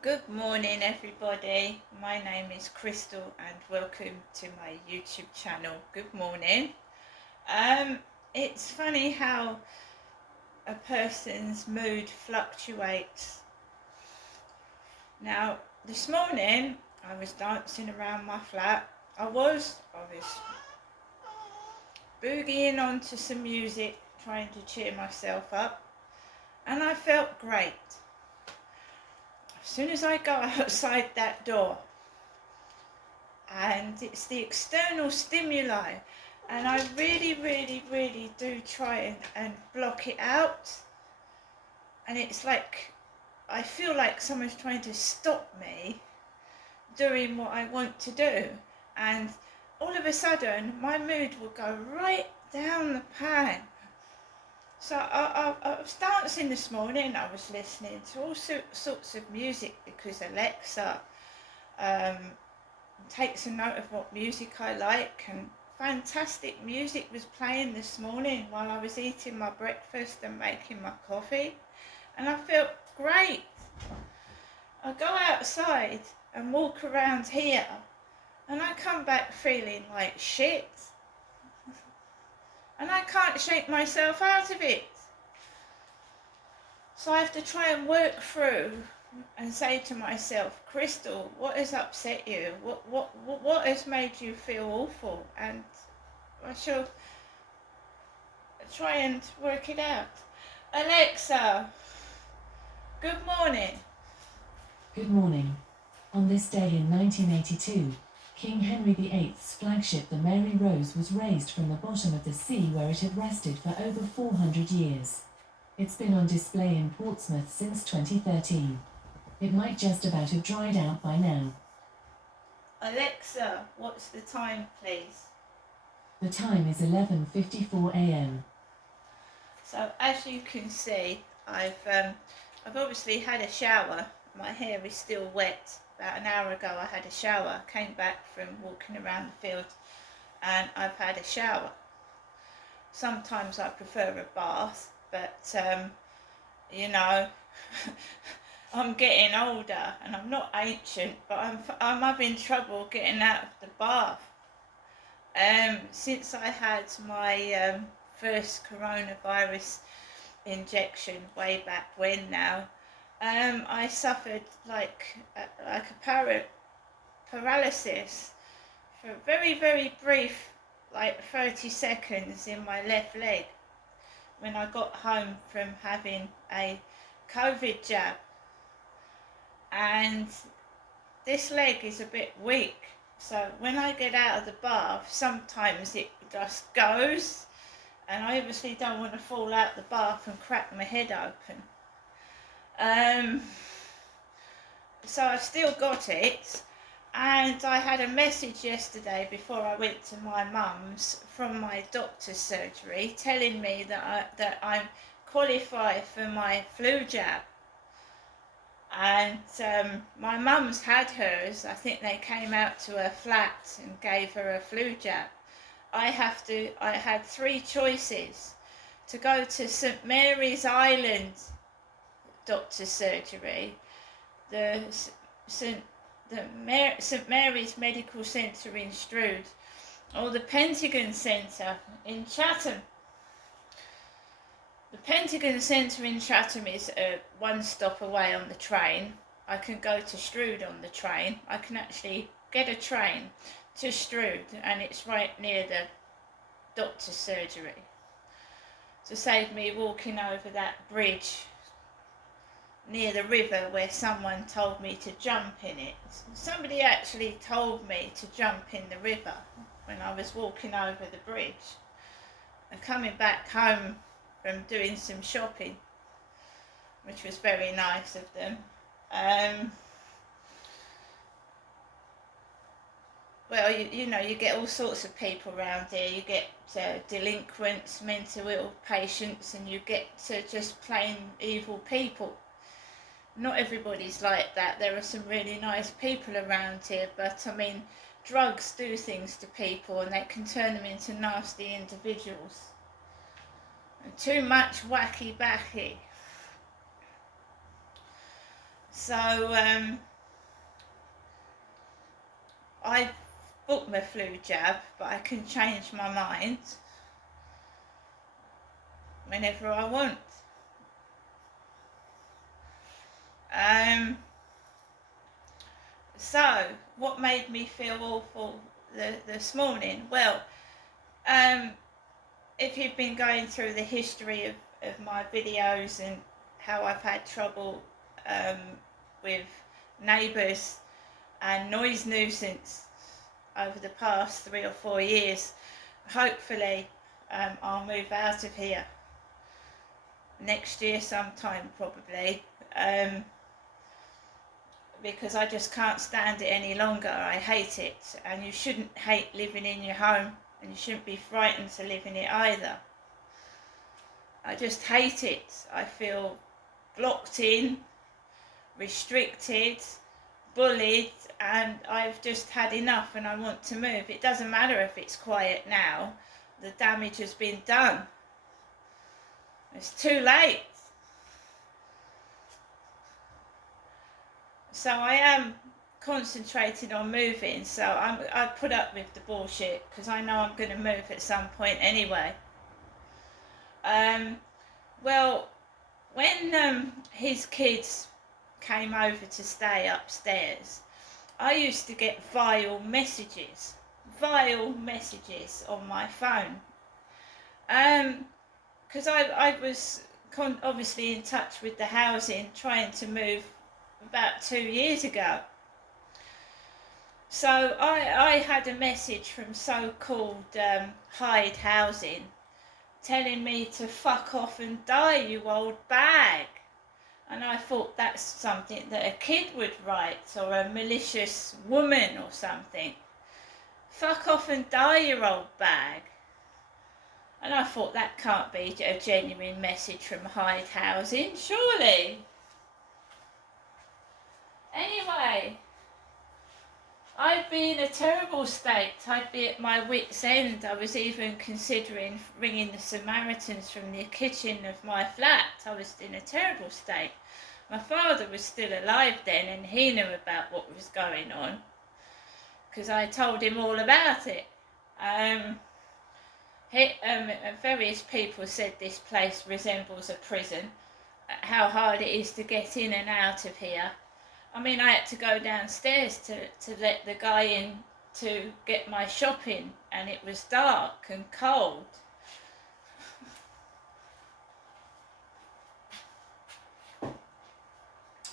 Good morning, everybody. My name is Crystal, and welcome to my YouTube channel. Good morning. Um, it's funny how a person's mood fluctuates. Now, this morning I was dancing around my flat. I was boogieing onto some music, trying to cheer myself up, and I felt great. As soon as I go outside that door, and it's the external stimuli, and I really do try and block it out, and it's like I feel like someone's trying to stop me doing what I want to do, and all of a sudden my mood will go right down the pan. So I was dancing this morning. I was listening to all sorts of music because Alexa um, takes a note of what music I like, and fantastic music was playing this morning while I was eating my breakfast and making my coffee, and I felt great. I go outside and walk around here, and I come back feeling like shit, and I can't shake myself out of it. So I have to try and work through and say to myself, Crystal, what has upset you? What has made you feel awful? And I shall try and work it out. Alexa, good morning. Good morning. On this day in 1982, King Henry VIII's flagship the Mary Rose was raised from the bottom of the sea where it had rested for over 400 years. It's been on display in Portsmouth since 2013. It might just about have dried out by now. Alexa, what's the time, please? The time is 11:54 a.m. So as you can see, I've obviously had a shower. My hair is still wet. About an hour ago I had a shower, came back from walking around the field, and I've had a shower. Sometimes I prefer a bath, but you know, I'm getting older, and I'm not ancient, but I'm having trouble getting out of the bath. Since I had my first coronavirus injection way back when now, I suffered like a paralysis for very brief, like 30 seconds in my left leg when I got home from having a COVID jab. And this leg is a bit weak, so when I get out of the bath, sometimes it just goes, and I obviously don't want to fall out the bath and crack my head open. So I've still got it, and I had a message yesterday before I went to my mum's from my doctor's surgery telling me that I'm qualified for my flu jab. And my mum's had hers. I think they came out to her flat and gave her a flu jab. I had three choices: to go to St Mary's Island doctor's surgery, the St Mary's Medical Centre in Strood, or the Pentagon Centre in Chatham. The Pentagon Centre in Chatham is one stop away on the train. I can go to Strood on the train. I can actually get a train to Strood, and it's right near the doctor's surgery, to save me walking over that bridge near the river where someone told me to jump in it. Somebody actually told me to jump in the river when I was walking over the bridge and coming back home from doing some shopping, which was very nice of them. Well, you know, you get all sorts of people around here. You get delinquents, mental ill patients, and you get just plain evil people. Not everybody's like that. There are some really nice people around here, but I mean, drugs do things to people, and they can turn them into nasty individuals. And too much wacky backy. So I booked my flu jab, but I can change my mind whenever I want. So what made me feel awful this morning? Well, if you've been going through the history of my videos and how I've had trouble with neighbours and noise nuisance over the past 3 or 4 years, hopefully I'll move out of here next year sometime probably, because I just can't stand it any longer. I hate it, and you shouldn't hate living in your home, and you shouldn't be frightened to live in it either. I just hate it. I feel blocked in, restricted, bullied, and I've just had enough and I want to move. It doesn't matter if it's quiet now, the damage has been done. It's too late. So I am concentrating on moving, so I put up with the bullshit because I know I'm going to move at some point anyway. Well, when his kids came over to stay upstairs, I used to get vile messages on my phone, because I was obviously in touch with the housing, trying to move about 2 years ago. So I had a message from so-called Hyde Housing telling me to fuck off and die, you old bag. And I thought that's something that a kid would write, or a malicious woman or something. Fuck off and die, you old bag. And I thought that can't be a genuine message from Hyde Housing, surely. Anyway, I'd be in a terrible state. I'd be at my wit's end. I was even considering ringing the Samaritans from the kitchen of my flat. I was in a terrible state. My father was still alive then, and he knew about what was going on, because I told him all about it. Various people said this place resembles a prison, how hard it is to get in and out of here. I mean, I had to go downstairs to let the guy in to get my shopping, and it was dark and cold.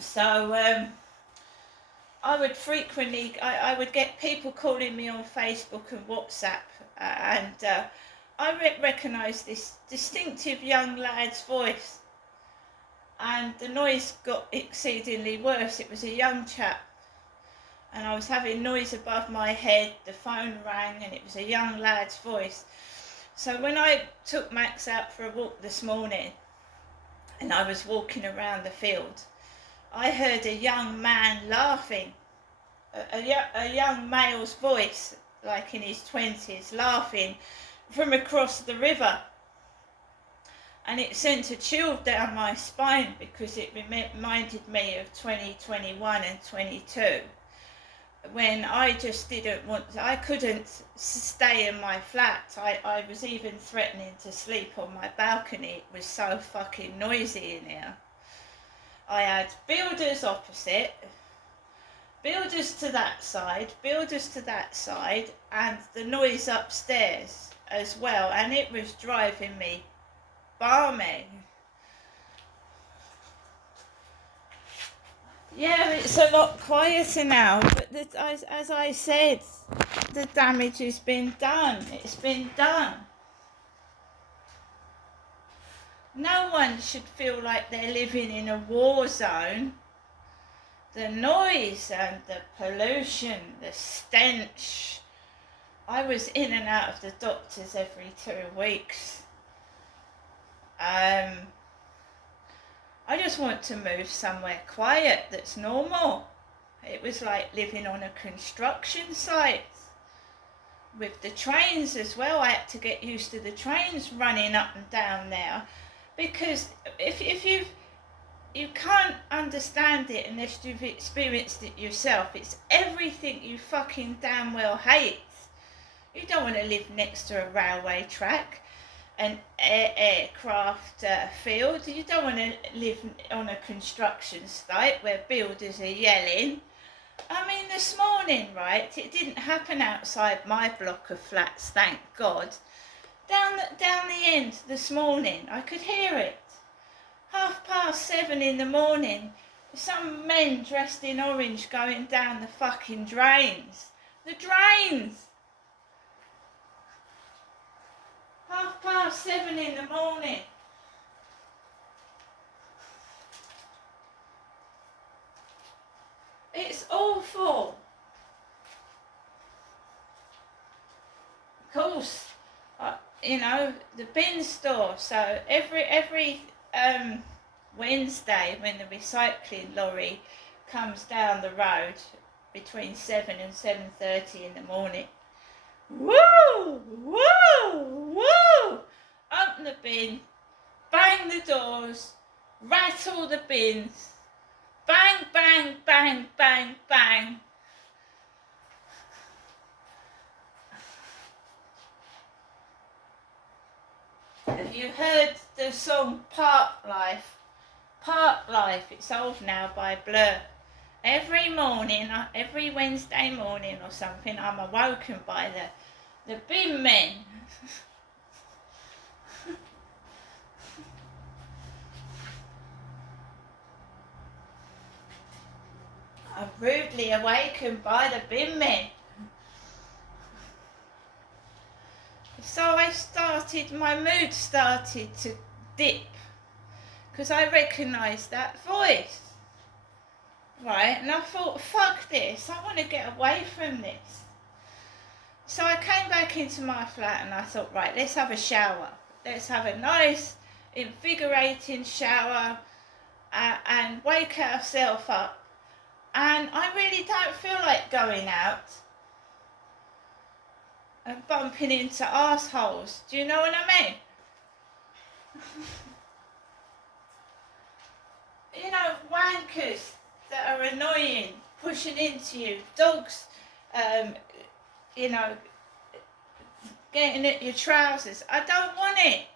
So I would frequently, I would get people calling me on Facebook and WhatsApp, and I recognised this distinctive young lad's voice. And the noise got exceedingly worse. It was a young chap, and I was having noise above my head. The phone rang, and it was a young lad's voice. So when I took Max out for a walk this morning, and I was walking around the field, I heard a young man laughing, a young male's voice, like in his 20s, laughing from across the river. And it sent a chill down my spine, because it reminded me of 2021 and 22, when I just didn't want, I couldn't stay in my flat. I was even threatening to sleep on my balcony. It was so fucking noisy in here. I had builders opposite, builders to that side, and the noise upstairs as well, and it was driving me balmy. Yeah, it's a lot quieter now, but as I said, the damage has been done. It's been done. No one should feel like they're living in a war zone. The noise and the pollution, the stench. I was in and out of the doctors every 2 weeks. I just want to move somewhere quiet that's normal. It was like living on a construction site. With the trains as well, I had to get used to the trains running up and down there. Because if you've you can't understand it unless you've experienced it yourself. It's everything you fucking damn well hate. You don't want to live next to a railway track, an aircraft field. You don't want to live on a construction site where builders are yelling. I mean, this morning, right, it didn't happen outside my block of flats, thank God. Down the end this morning, I could hear it. 7:30 in the morning, some men dressed in orange going down the fucking drains. The drains! 7:30 in the morning. It's awful. Of course, the bin store. So every Wednesday when the recycling lorry comes down the road between 7 and 7:30 in the morning. Woo! Woo! Woo! Open the bin, bang the doors, rattle the bins, bang, bang, bang, bang, bang. Have you heard the song Park Life? Park Life, it's old now, by Blur. Every morning, every Wednesday morning or something, I'm awoken by the bin men. I'm rudely awakened by the bin men. So my mood started to dip, because I recognised that voice. Right, and I thought, fuck this, I want to get away from this. So I came back into my flat and I thought, right, let's have a shower. Let's have a nice, invigorating shower and wake ourselves up. And I really don't feel like going out and bumping into arseholes. Do you know what I mean? Wankers that are annoying, pushing into you, dogs, getting at your trousers. I don't want it.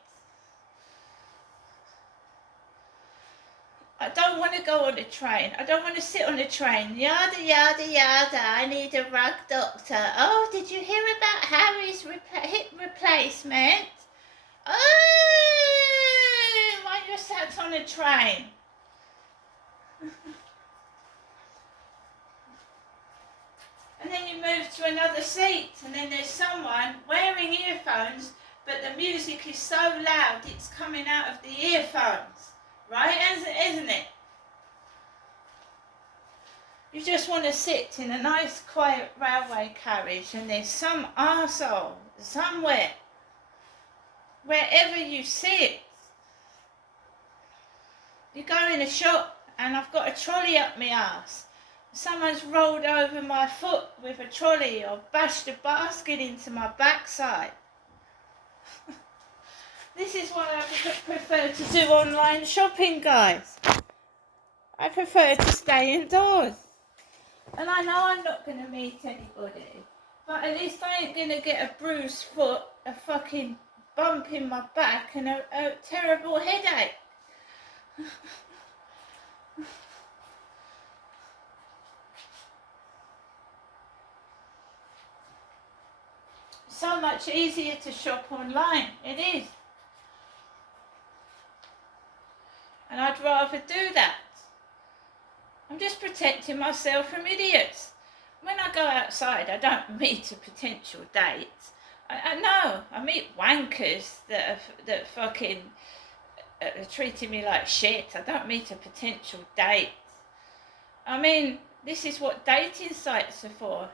I don't want to go on a train. I don't want to sit on a train. Yada, yada, yada. I need a rug doctor. Oh, did you hear about Harry's hip replacement? Oh, while you're sat on a train. And then you move to another seat, and then there's someone wearing earphones, but the music is so loud it's coming out of the earphones. Right, isn't it? You just want to sit in a nice quiet railway carriage and there's some arsehole somewhere, wherever you sit. You go in a shop and I've got a trolley up my arse. Someone's rolled over my foot with a trolley or bashed a basket into my backside. This is why I prefer to do online shopping, guys. I prefer to stay indoors. And I know I'm not going to meet anybody, but at least I ain't going to get a bruised foot, a fucking bump in my back and a terrible headache. So much easier to shop online. It is. And I'd rather do that. I'm just protecting myself from idiots. When I go outside, I don't meet a potential date. I meet wankers that fucking are treating me like shit. I don't meet a potential date. I mean, this is what dating sites are for.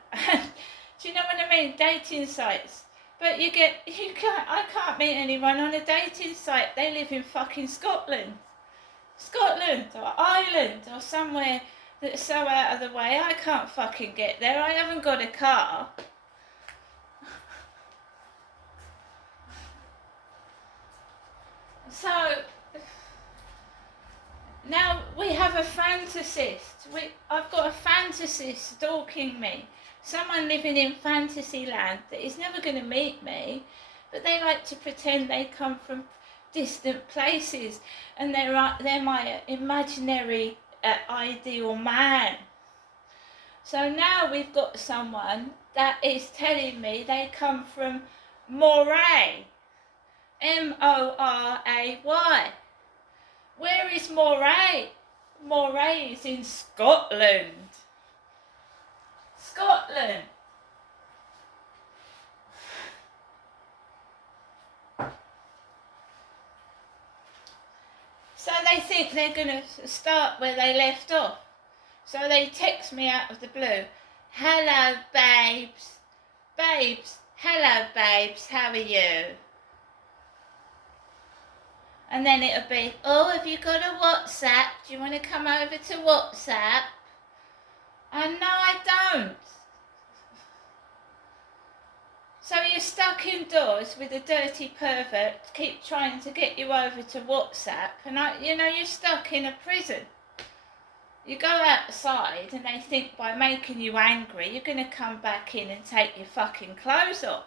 Do you know what I mean? Dating sites. But I can't meet anyone on a dating site. They live in fucking Scotland or Ireland or somewhere that's so out of the way I can't fucking get there. I haven't got a car. So Now we have a fantasist. I've got a fantasist stalking me. Someone living in fantasy land that is never going to meet me, but they like to pretend they come from distant places and they're my imaginary ideal man. So now we've got someone that is telling me they come from Moray. Moray. Where is Moray? Moray is in Scotland. Scotland. So they think they're going to start where they left off. So they text me out of the blue. Hello, babes. Babes. Hello, babes. How are you? And then it'll be, oh, have you got a WhatsApp? Do you want to come over to WhatsApp? And no, I don't. So you're stuck indoors with a dirty pervert, keep trying to get you over to WhatsApp, and you're stuck in a prison. You go outside and they think by making you angry, you're going to come back in and take your fucking clothes off.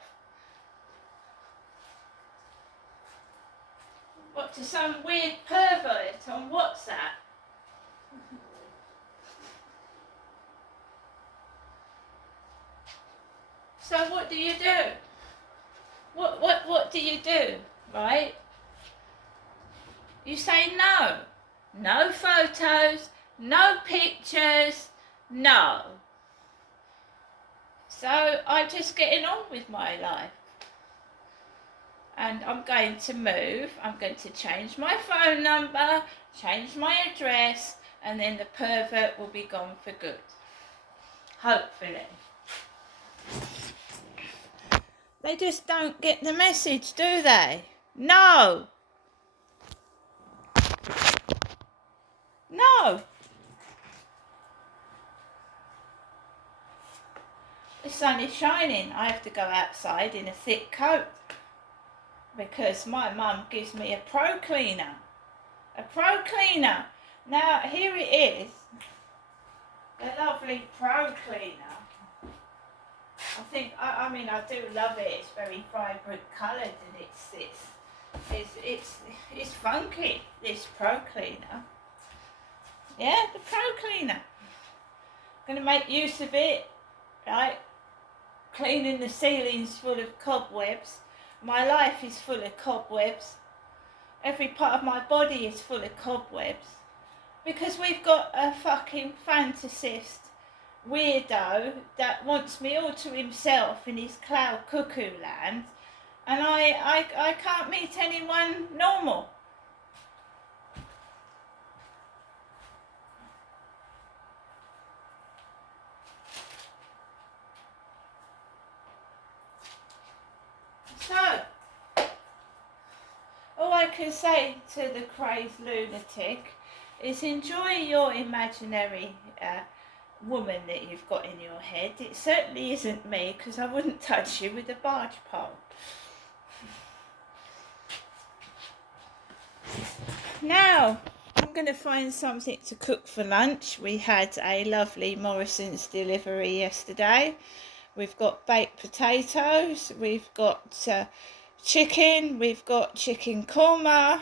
What, to some weird pervert on WhatsApp? So what do you do? What do you do, right? You say no. No photos, no pictures, no. So I'm just getting on with my life. And I'm going to move, I'm going to change my phone number, change my address, and then the pervert will be gone for good. Hopefully. They just don't get the message, do they? No. No. The sun is shining. I have to go outside in a thick coat because my mum gives me a pro cleaner. A pro cleaner. Now, here it is. The lovely pro cleaner. I do love it. It's very vibrant coloured and it's funky, this pro cleaner. Yeah, the pro cleaner. I'm going to make use of it, right? Cleaning the ceilings full of cobwebs. My life is full of cobwebs. Every part of my body is full of cobwebs. Because we've got a fucking fantasist weirdo that wants me all to himself in his cloud cuckoo land, and I can't meet anyone normal. So, all I can say to the crazed lunatic is enjoy your imaginary woman that you've got in your head. It certainly isn't me, because I wouldn't touch you with a barge pole. Now, I'm going to find something to cook for lunch. We had a lovely Morrison's delivery yesterday. We've got baked potatoes, we've got chicken, we've got chicken korma,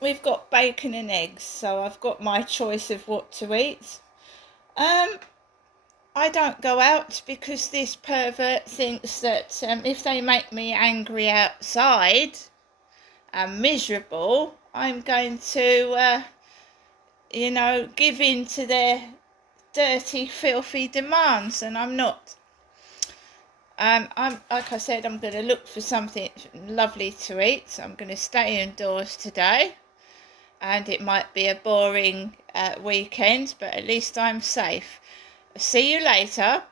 we've got bacon and eggs, so I've got my choice of what to eat. I don't go out because this pervert thinks that if they make me angry outside and miserable, I'm going to, give in to their dirty, filthy demands, and I'm not. I'm like I said, I'm going to look for something lovely to eat. I'm going to stay indoors today, and it might be a boring weekend, but at least I'm safe. See you later.